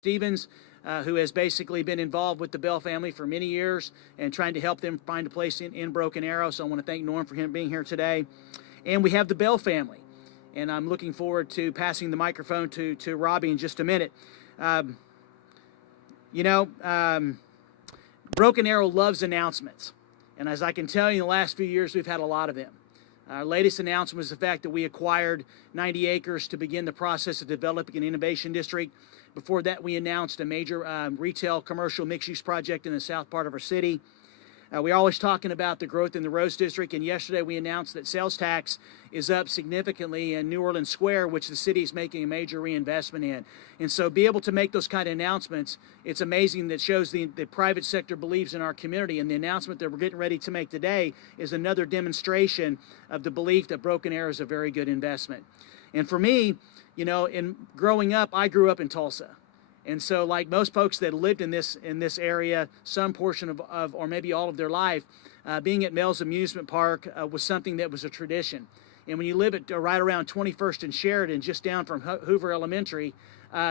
Stevens, who has basically been involved with the Bell family for many years and trying to help them find a place in Broken Arrow. So I want to thank Norm for him being here today. And we have the Bell family. And I'm looking forward to passing the microphone to Robbie in just a minute. You know, Broken Arrow loves announcements. And as I can tell you, in the last few years, we've had a lot of them. Our latest announcement was the fact that we acquired 90 acres to begin the process of developing an innovation district. Before that, we announced a major retail commercial mixed-use project in the south part of our city. We're always talking about the growth in the Rose District, and yesterday we announced that sales tax is up significantly in New Orleans Square, which the city is making a major reinvestment in. And so be able to make those kind of announcements, it's amazing. That shows the private sector believes in our community, and the announcement that we're getting ready to make today is another demonstration of the belief that Broken Arrow is a very good investment. And for me, you know, in growing up, I grew up in Tulsa. And so, like most folks that lived in this area, some portion of or maybe all of their life, being at Mel's Amusement Park was something that was a tradition. And when you live at right around 21st and Sheridan, just down from Hoover Elementary,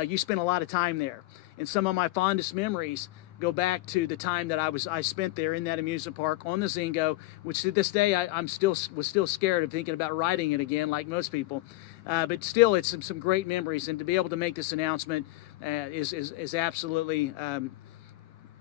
you spend a lot of time there. And some of my fondest memories go back to the time that I spent there in that amusement park on the Zingo, which to this day was still scared of thinking about riding it again, like most people. But still, it's some great memories, and to be able to make this announcement is absolutely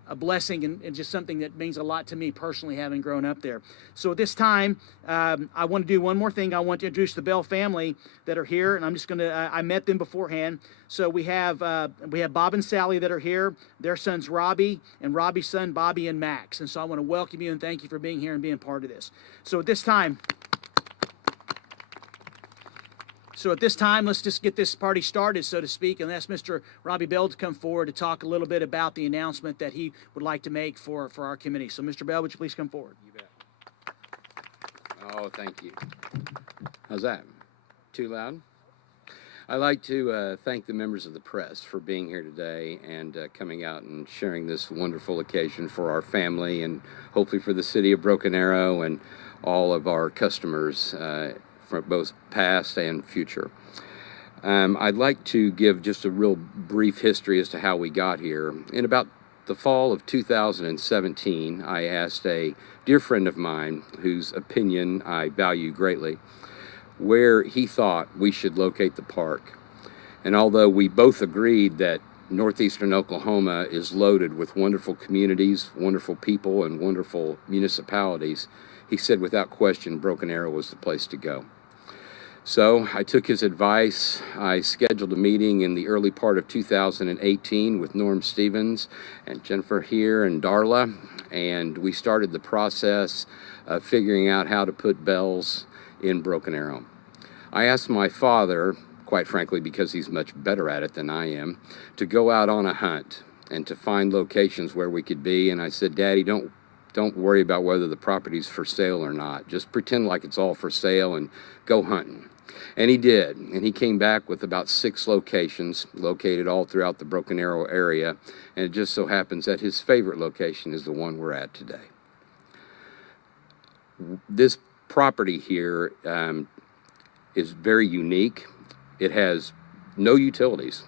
a blessing, and just something that means a lot to me personally, having grown up there. So at this time, I want to do one more thing. I want to introduce the Bell family that are here, and I'm just going to, I met them beforehand. So we have Bob and Sally that are here, their sons Robbie, and Robbie's son Bobby and Max. And so I want to welcome you and thank you for being here and being part of this. So at this time, let's just get this party started, so to speak, and ask Mr. Robbie Bell to come forward to talk a little bit about the announcement that he would like to make for our committee. So, Mr. Bell, would you please come forward? You bet. Oh, thank you. How's that? Too loud? I'd like to thank the members of the press for being here today and coming out and sharing this wonderful occasion for our family and hopefully for the city of Broken Arrow and all of our customers from both past and future. I'd like to give just a real brief history as to how we got here. In about the fall of 2017, I asked a dear friend of mine, whose opinion I value greatly, where he thought we should locate the park. And although we both agreed that northeastern Oklahoma is loaded with wonderful communities, wonderful people, and wonderful municipalities, he said without question Broken Arrow was the place to go. So I took his advice. I scheduled a meeting in the early part of 2018 with Norm Stevens and Jennifer here and Darla, and we started the process of figuring out how to put bells in Broken Arrow. I asked my father, quite frankly because he's much better at it than I am, to go out on a hunt and to find locations where we could be. And I said, Daddy, don't worry about whether the property's for sale or not. Just pretend like it's all for sale and go hunting. And he did, and he came back with about 6 locations located all throughout the Broken Arrow area, and it just so happens that his favorite location is the one we're at today. This property here is very unique. It has no utilities.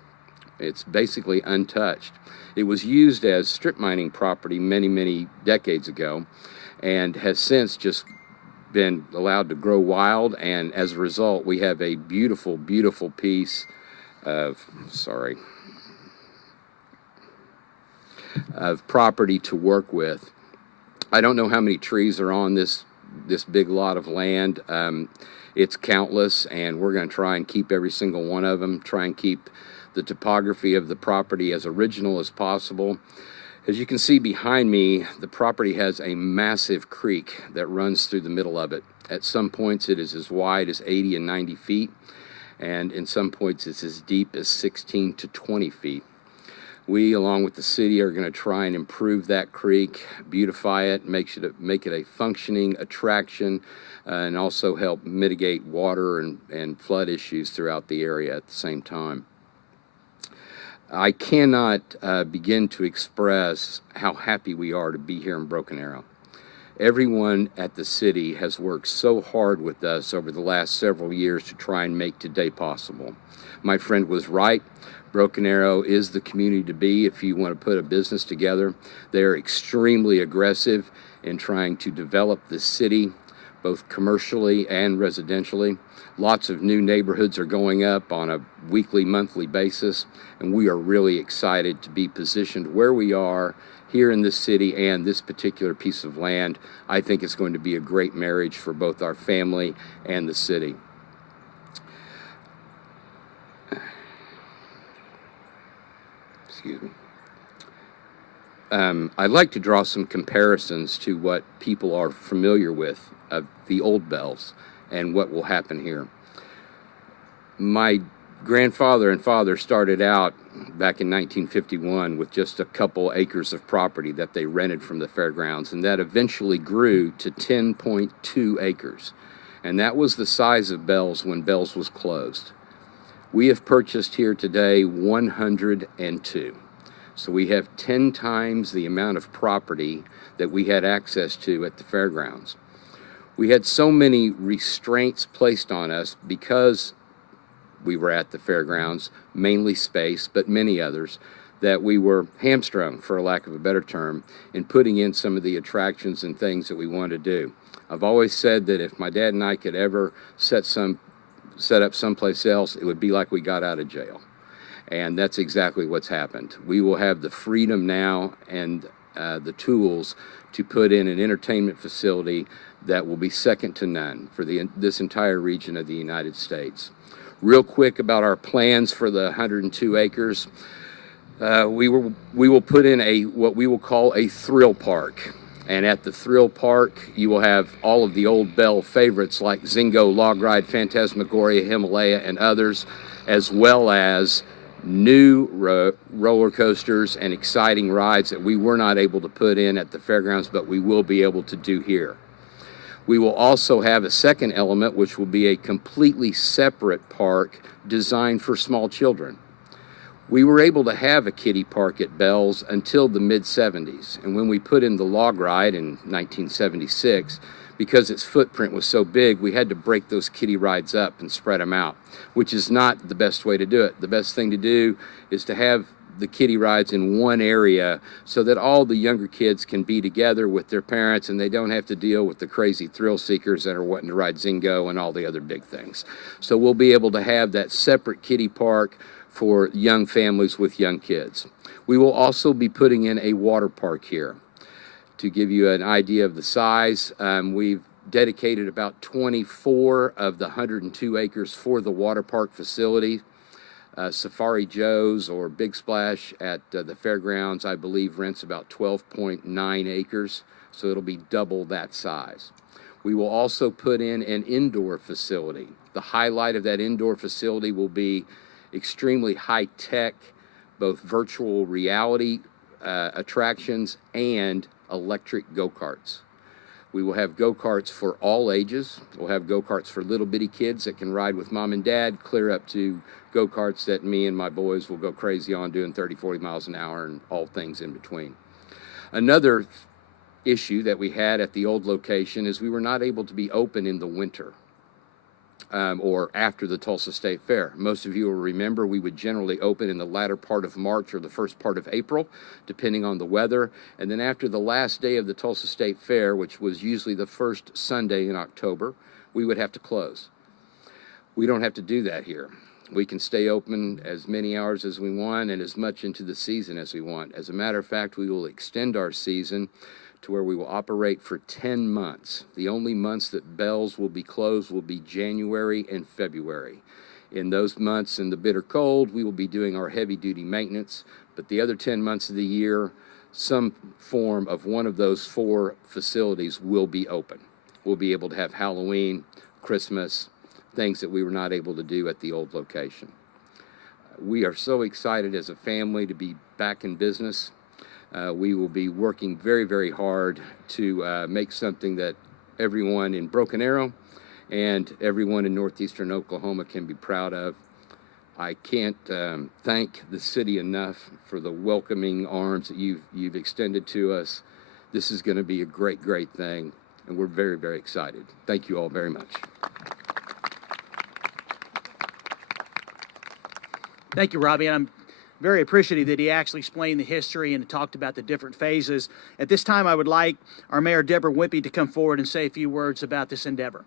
It's basically untouched. It was used as strip mining property many decades ago, and has since just been allowed to grow wild, and as a result we have a beautiful piece of property to work with. I don't know how many trees are on this big lot of land. It's countless, and we're going to try and keep every single one of them, try and keep the topography of the property as original as possible. As you can see behind me, the property has a massive creek that runs through the middle of it. At some points it is as wide as 80 and 90 feet, and in some points it's as deep as 16 to 20 feet. We, along with the city, are going to try and improve that creek, beautify it, make it a functioning attraction, and also help mitigate water and flood issues throughout the area at the same time. I cannot begin to express how happy we are to be here in Broken Arrow. Everyone at the city has worked so hard with us over the last several years to try and make today possible. My friend was right. Broken Arrow is the community to be if you want to put a business together. They're extremely aggressive in trying to develop the city, both commercially and residentially. Lots of new neighborhoods are going up on a weekly, monthly basis, and we are really excited to be positioned where we are here in this city and this particular piece of land. I think it's going to be a great marriage for both our family and the city. Excuse me. I'd like to draw some comparisons to what people are familiar with of the old Bells and what will happen here. My grandfather and father started out back in 1951 with just a couple acres of property that they rented from the fairgrounds, and that eventually grew to 10.2 acres. And that was the size of Bells when Bells was closed. We have purchased here today 102. So we have 10 times the amount of property that we had access to at the fairgrounds. We had so many restraints placed on us because we were at the fairgrounds, mainly space, but many others, that we were hamstrung, for lack of a better term, in putting in some of the attractions and things that we wanted to do. I've always said that if my dad and I could ever set up someplace else, it would be like we got out of jail. And that's exactly what's happened. We will have the freedom now and the tools to put in an entertainment facility that will be second to none for this entire region of the United States. Real quick about our plans for the 102 acres. We will put in what we will call a thrill park. And at the thrill park, you will have all of the old Bell favorites like Zingo, Log Ride, Phantasmagoria, Himalaya, and others, as well as new roller coasters and exciting rides that we were not able to put in at the fairgrounds, but we will be able to do here. We will also have a second element, which will be a completely separate park designed for small children. We were able to have a kiddie park at Bells until the mid-70s, and when we put in the log ride in 1976, because its footprint was so big, we had to break those kiddie rides up and spread them out, which is not the best way to do it. The best thing to do is to have the kiddie rides in one area so that all the younger kids can be together with their parents and they don't have to deal with the crazy thrill seekers that are wanting to ride Zingo and all the other big things. So we'll be able to have that separate kiddie park for young families with young kids. We will also be putting in a water park here. To give you an idea of the size, we've dedicated about 24 of the 102 acres for the water park facility. Safari Joe's or Big Splash at the fairgrounds, I believe, rents about 12.9 acres, so it'll be double that size. We will also put in an indoor facility. The highlight of that indoor facility will be extremely high-tech, both virtual reality attractions and electric go-karts. We will have go-karts for all ages. We'll have go-karts for little bitty kids that can ride with mom and dad, clear up to go-karts that me and my boys will go crazy on doing 30, 40 miles an hour and all things in between. Another issue that we had at the old location is we were not able to be open in the winter. Or after the Tulsa State Fair. Most of you will remember we would generally open in the latter part of March or the first part of April, depending on the weather. And then after the last day of the Tulsa State Fair, which was usually the first Sunday in October, we would have to close. We don't have to do that here. We can stay open as many hours as we want and as much into the season as we want. As a matter of fact, we will extend our season to where we will operate for 10 months. The only months that Bells will be closed will be January and February. In those months in the bitter cold, we will be doing our heavy-duty maintenance, but the other 10 months of the year, some form of one of those 4 facilities will be open. We'll be able to have Halloween, Christmas, things that we were not able to do at the old location. We are so excited as a family to be back in business. We will be working very, very hard to make something that everyone in Broken Arrow and everyone in northeastern Oklahoma can be proud of. I can't thank the city enough for the welcoming arms that you've extended to us. This is going to be a great, great thing, and we're very, very excited. Thank you all very much. Thank you, Robbie. And I'm very appreciative that he actually explained the history and talked about the different phases. At this time, I would like our Mayor, Deborah Wimpy, to come forward and say a few words about this endeavor.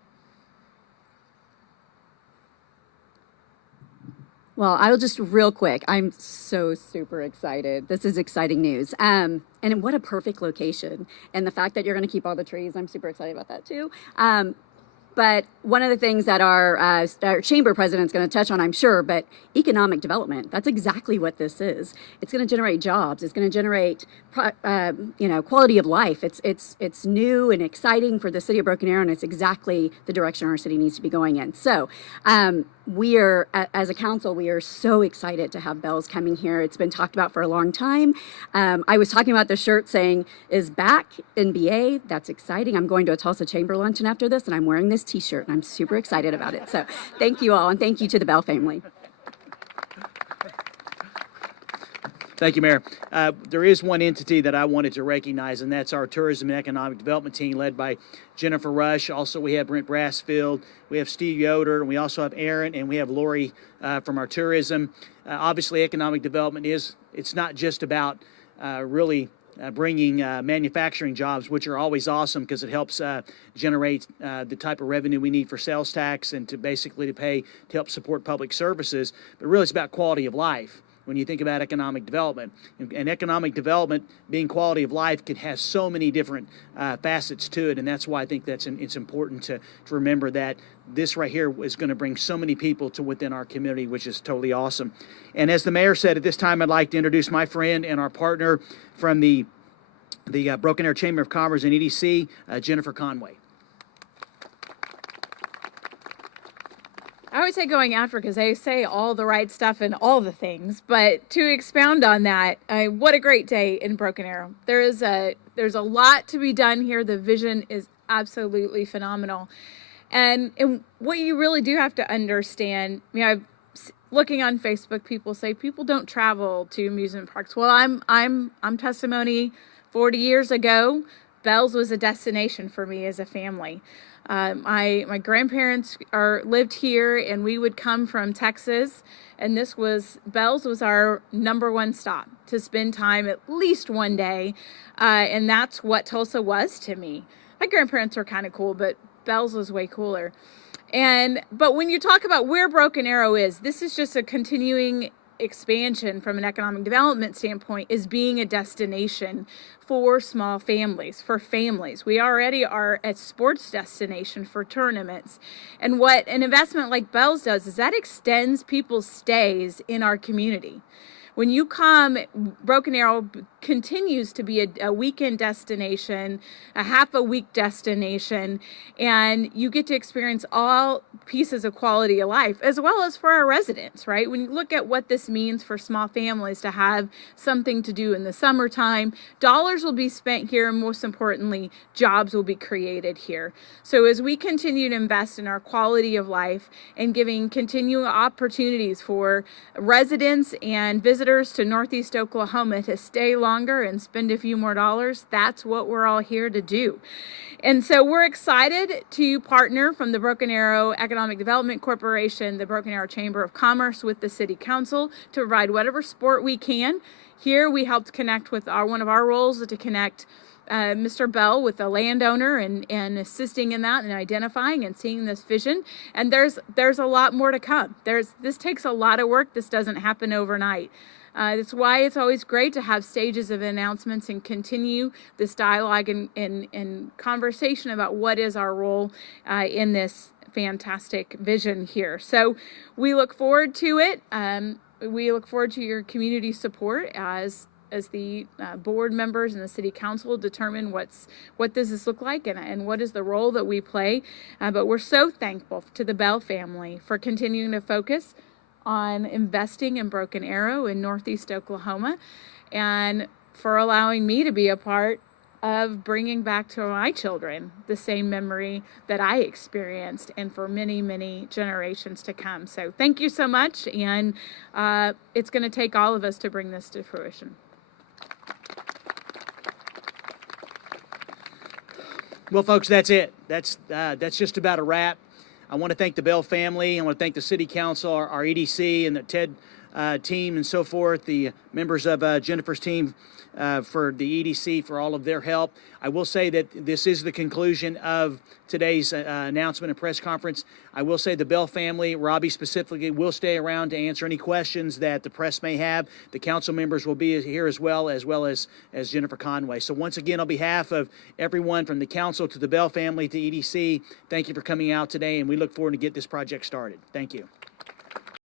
Well, I'll just real quick. I'm so super excited. This is exciting news. And what a perfect location. And the fact that you're going to keep all the trees, I'm super excited about that too. But one of the things that our chamber president is going to touch on, I'm sure, but economic development, that's exactly what this is. It's going to generate jobs. It's going to generate, quality of life. It's new and exciting for the city of Broken Arrow, and it's exactly the direction our city needs to be going in. So we are, as a council, we are so excited to have Bells coming here. It's been talked about for a long time. I was talking about the shirt saying, is back NBA. That's exciting. I'm going to a Tulsa Chamber luncheon after this, and I'm wearing this t-shirt, and I'm super excited about it. So thank you all, and thank you to the Bell family. Thank you, Mayor. There is one entity that I wanted to recognize, and that's our Tourism and Economic Development team led by Jennifer Rush. Also, we have Brent Brassfield, we have Steve Yoder, and we also have Aaron, and we have Lori from our tourism. Obviously, economic development it's not just about bringing manufacturing jobs, which are always awesome because it helps generate the type of revenue we need for sales tax and to help support public services. But really, it's about quality of life when you think about economic development. And economic development, being quality of life, can have so many different facets to it, and that's why I think it's important to remember that this right here is going to bring so many people to within our community, which is totally awesome. And as the mayor said, at this time, I'd like to introduce my friend and our partner from the Broken Arrow Chamber of Commerce and EDC, Jennifer Conway. I would say going after, because they say all the right stuff and all the things, but to expound on that, what a great day in Broken Arrow. There's a lot to be done here. The vision is absolutely phenomenal. And what you really do have to understand, looking on Facebook, people say people don't travel to amusement parks. Well, I'm testimony. 40 years ago, Bells was a destination for me as a family. My grandparents lived here, and we would come from Texas, and Bells was our #1 stop to spend time at least one day, and that's what Tulsa was to me. My grandparents were kind of cool, but Bells was way cooler. But when you talk about where Broken Arrow is, this is just a continuing expansion from an economic development standpoint, is being a destination for small families, for families. We already are a sports destination for tournaments. And what an investment like Bells does is that extends people's stays in our community. When you come, Broken Arrow continues to be a weekend destination, a half a week destination, and you get to experience all pieces of quality of life, as well as for our residents, right? When you look at what this means for small families to have something to do in the summertime, dollars will be spent here, and most importantly, jobs will be created here. So as we continue to invest in our quality of life and giving continuing opportunities for residents and visitors to Northeast Oklahoma to stay longer and spend a few more dollars, that's what we're all here to do. And so we're excited to partner from the Broken Arrow Economic Development Corporation, the Broken Arrow Chamber of Commerce, with the City Council to provide whatever support we can. Here we helped connect with one of our roles is to connect Mr. Bell with the landowner and assisting in that and identifying and seeing this vision. And there's a lot more to come. This takes a lot of work. This doesn't happen overnight. That's why it's always great to have stages of announcements and continue this dialogue and conversation about what is our role in this fantastic vision here. So we look forward to it. We look forward to your community support as the board members and the city council determine what does this look like and what is the role that we play. But we're so thankful to the Bell family for continuing to focus on investing in Broken Arrow in Northeast Oklahoma, and for allowing me to be a part of bringing back to my children the same memory that I experienced, and for many, many generations to come. So thank you so much, and it's going to take all of us to bring this to fruition. Well, folks, that's it. That's just about a wrap. I want to thank the Bell family. I want to thank the City Council, our EDC, and Ted team and so forth, the members of Jennifer's team for the EDC for all of their help. I will say that this is the conclusion of today's announcement and press conference. I will say the Bell family, Robbie specifically, will stay around to answer any questions that the press may have. The council members will be here as well as Jennifer Conway. So once again, on behalf of everyone from the council to the Bell family to EDC, thank you for coming out today, and we look forward to get this project started. Thank you.